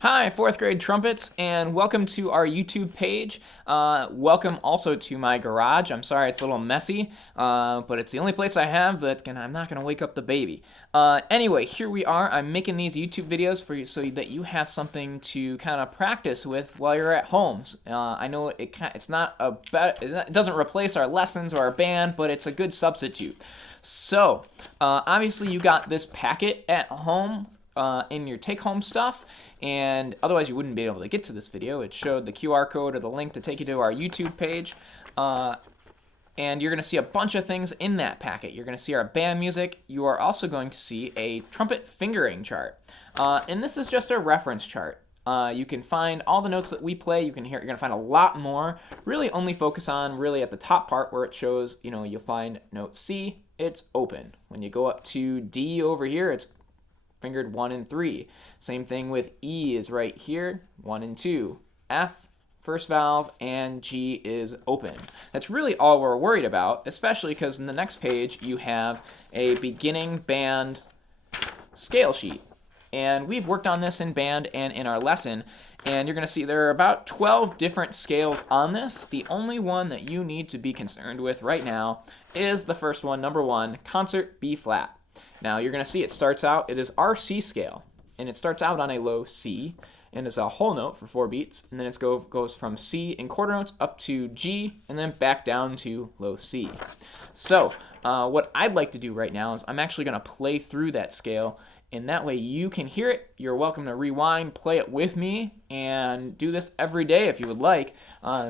Hi, fourth grade trumpets, and welcome to our YouTube page. Welcome also to my garage. I'm sorry it's a little messy, but it's the only place I have I'm not gonna wake up the baby. Anyway, here we are. I'm making these YouTube videos for you so that you have something to kind of practice with while you're at home. I know it's not it doesn't replace our lessons or our band, but it's a good substitute. So, obviously, you got this packet at home in your take-home stuff, and otherwise you wouldn't be able to get to this video. It showed the QR code or the link to take you to our YouTube page, and you're going to see a bunch of things in that packet. You're going to see our band music. You are also going to see a trumpet fingering chart, and this is just a reference chart. You can find all the notes that we play. You're going to find a lot more. Really only focus on really at the top part where it shows, you'll find note C, it's open. When you go up to D over here, it's fingered 1 and 3. Same thing with E is right here, 1 and 2. F, first valve, and G is open. That's really all we're worried about, especially because in the next page you have a beginning band scale sheet. And we've worked on this in band and in our lesson, and you're going to see there are about 12 different scales on this. The only one that you need to be concerned with right now is the first one, number 1, concert B flat. Now you're going to see it starts out, it is our C scale, and it starts out on a low C, and it's a whole note for 4 beats, and then it goes from C in quarter notes up to G, and then back down to low C. So what I'd like to do right now is I'm actually going to play through that scale, and that way you can hear it. You're welcome to rewind, play it with me, and do this every day if you would like.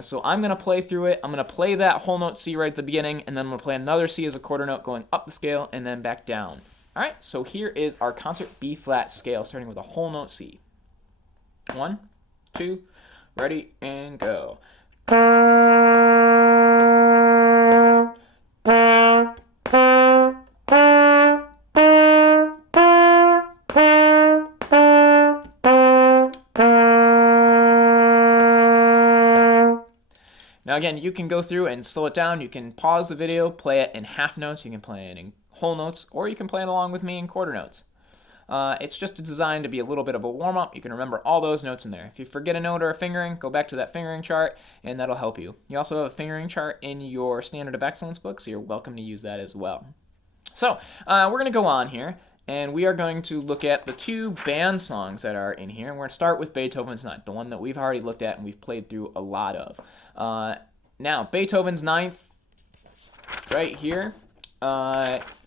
So I'm going to play through it. I'm going to play that whole note C right at the beginning, and then I'm going to play another C as a quarter note going up the scale and then back down. All right, so here is our concert B flat scale, starting with a whole note C. 1, 2, ready, and go. Now again, you can go through and slow it down. You can pause the video, play it in half notes. You can play it in whole notes, or you can play it along with me in quarter notes. It's just designed to be a little bit of a warm-up. You can remember all those notes in there. If you forget a note or a fingering, go back to that fingering chart, and that'll help you. You also have a fingering chart in your Standard of Excellence book, so you're welcome to use that as well. So we're going to go on here, and we are going to look at the 2 band songs that are in here. And we're going to start with Beethoven's Ninth, the one that we've already looked at and we've played through a lot of. Now, Beethoven's Ninth, right here.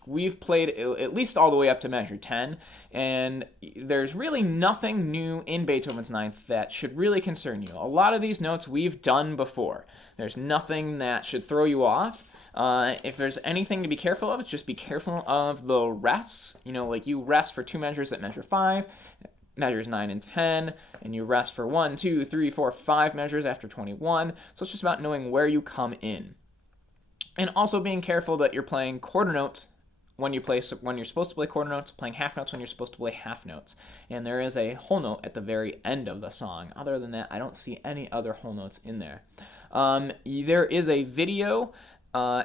We've played at least all the way up to measure 10, and there's really nothing new in Beethoven's Ninth that should really concern you. A lot of these notes we've done before. There's nothing that should throw you off. If there's anything to be careful of, it's just be careful of the rests. Like you rest for 2 measures at measure 5, measures 9 and 10, and you rest for 1, 2, 3, 4, 5 measures after 21. So it's just about knowing where you come in. And also being careful that you're playing quarter notes when you're supposed to play quarter notes, playing half notes when you're supposed to play half notes. And there is a whole note at the very end of the song. Other than that, I don't see any other whole notes in there. There is a video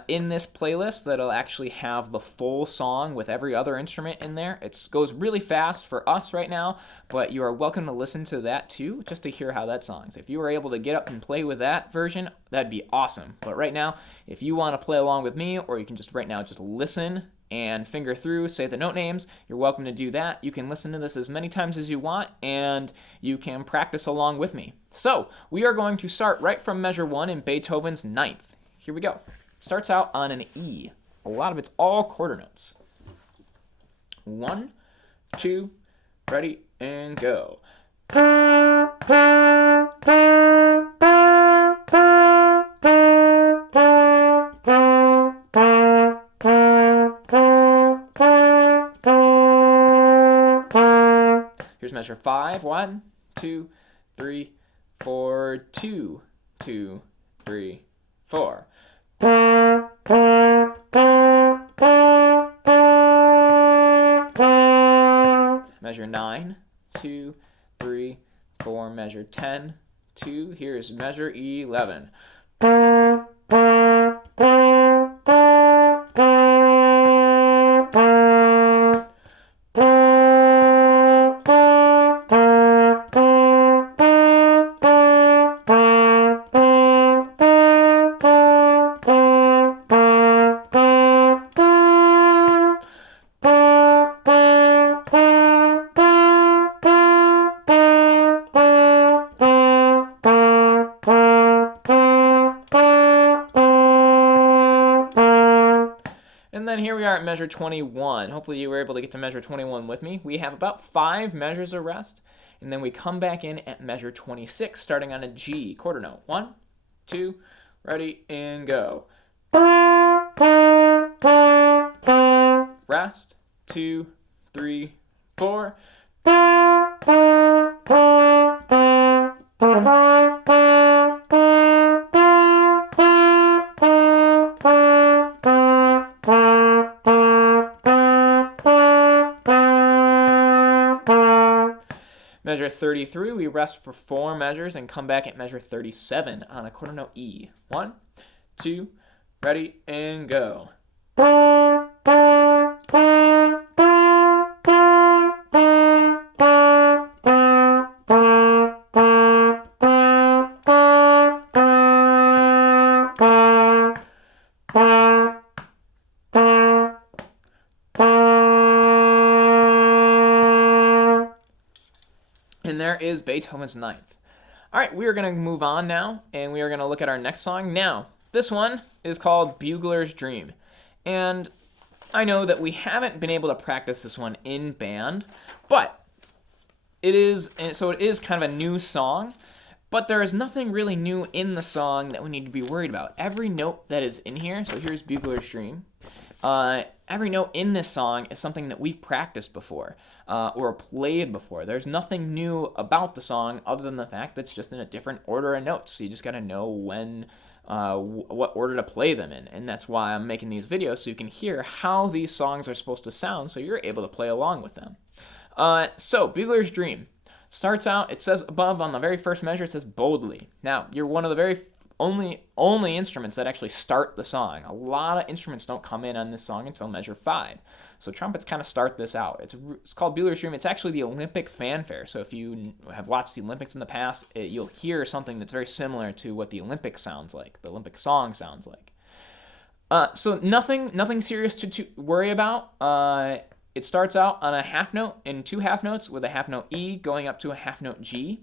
in this playlist that'll actually have the full song with every other instrument in there. It goes really fast for us right now, but you are welcome to listen to that too, just to hear how that songs. If you were able to get up and play with that version, that'd be awesome. But right now, if you want to play along with me, or you can just right now just listen and finger through, say the note names, you're welcome to do that. You can listen to this as many times as you want, and you can practice along with me. So we are going to start right from measure 1 in Beethoven's Ninth. Here we go. It starts out on an E. A lot of it's all quarter notes. 1, 2, ready, and go. Here's measure 5. 1, 2, 3, 4, 2, 2, 3, 4. Measure 9, 2, 3, 4, measure 10, 2. Here's measure 11. then here we are at measure 21. Hopefully you were able to get to measure 21 with me. We have about 5 measures of rest, and then we come back in at measure 26, starting on a G quarter note. 1, 2, ready, and go. Rest, 2, 3, 4. Measure 33, we rest for 4 measures and come back at measure 37 on a quarter note E. 1, 2, ready, and go. And there is Beethoven's Ninth. All right, we are going to move on now, and we are going to look at our next song. Now, this one is called Buellers Dream. And I know that we haven't been able to practice this one in band, but it is kind of a new song, but there is nothing really new in the song that we need to be worried about. Every note that is in here, so here's Buglers Dream, every note in this song is something that we've practiced before or played before. There's nothing new about the song other than the fact that it's just in a different order of notes. So you just got to know when, what order to play them in. And that's why I'm making these videos, so you can hear how these songs are supposed to sound so you're able to play along with them. So Buglers Dream starts out, it says above on the very first measure, it says boldly. Now, you're one of the very only instruments that actually start the song. A lot of instruments don't come in on this song until measure 5. So trumpets kind of start this out. It's called Buellers Dream. It's actually the Olympic fanfare. So if you have watched the Olympics in the past, you'll hear something that's very similar to what the Olympics sounds like, the Olympic song sounds like. So nothing serious to worry about. It starts out on a half note in 2 half notes with a half note E going up to a half note G.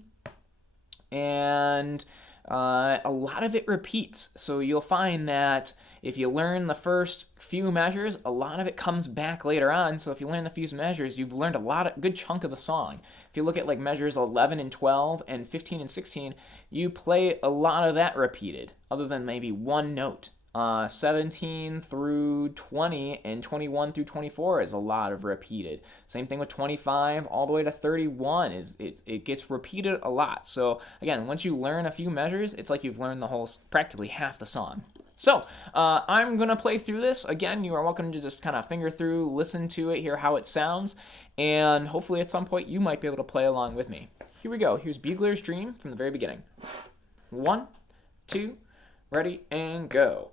And a lot of it repeats. So you'll find that if you learn the first few measures, a lot of it comes back later on. So if you learn the few measures, you've learned a good chunk of the song. If you look at like measures 11 and 12 and 15 and 16, you play a lot of that repeated, other than maybe one note. 17 through 20 and 21 through 24 is a lot of repeated. Same thing with 25 all the way to 31 it gets repeated a lot. So again, once you learn a few measures, it's like you've learned the whole, practically half the song. So I'm gonna play through this. Again, you are welcome to just kind of finger through, listen to it, hear how it sounds, and hopefully at some point you might be able to play along with me. Here we go. Here's Buglers Dream from the very beginning. 1, 2, ready, and go.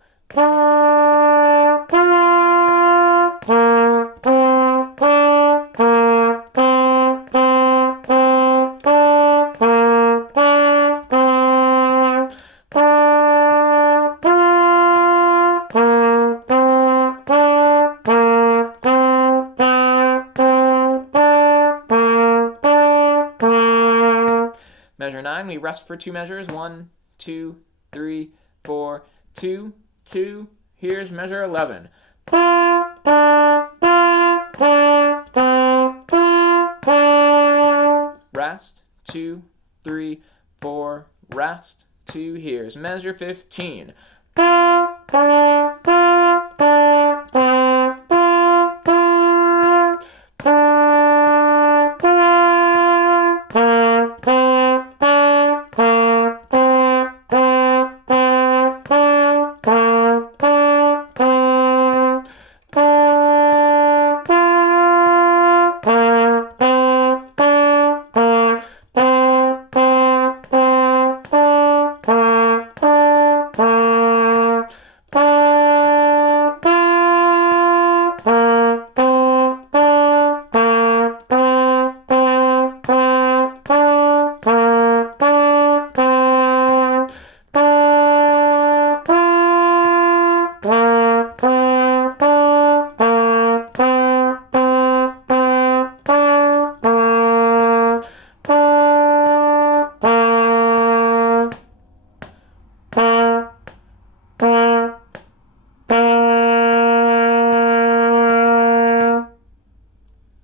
Measure 9, we rest for 2 measures. 1, 2, 3, 4, 2, 2. Here's measure 11. Rest, 2, 3, 4, rest, 2. Here's measure 15.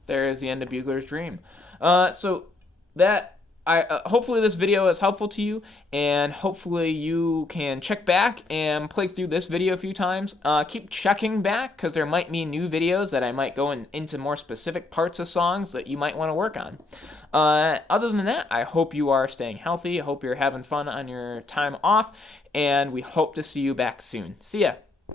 there is the end of Bugler's Dream. So that I hopefully this video is helpful to you, and hopefully you can check back and play through this video a few times. Keep checking back because there might be new videos that I might go into more specific parts of songs that you might want to work on. Other than that, I hope you are staying healthy. I hope you're having fun on your time off, and we hope to see you back soon. See ya.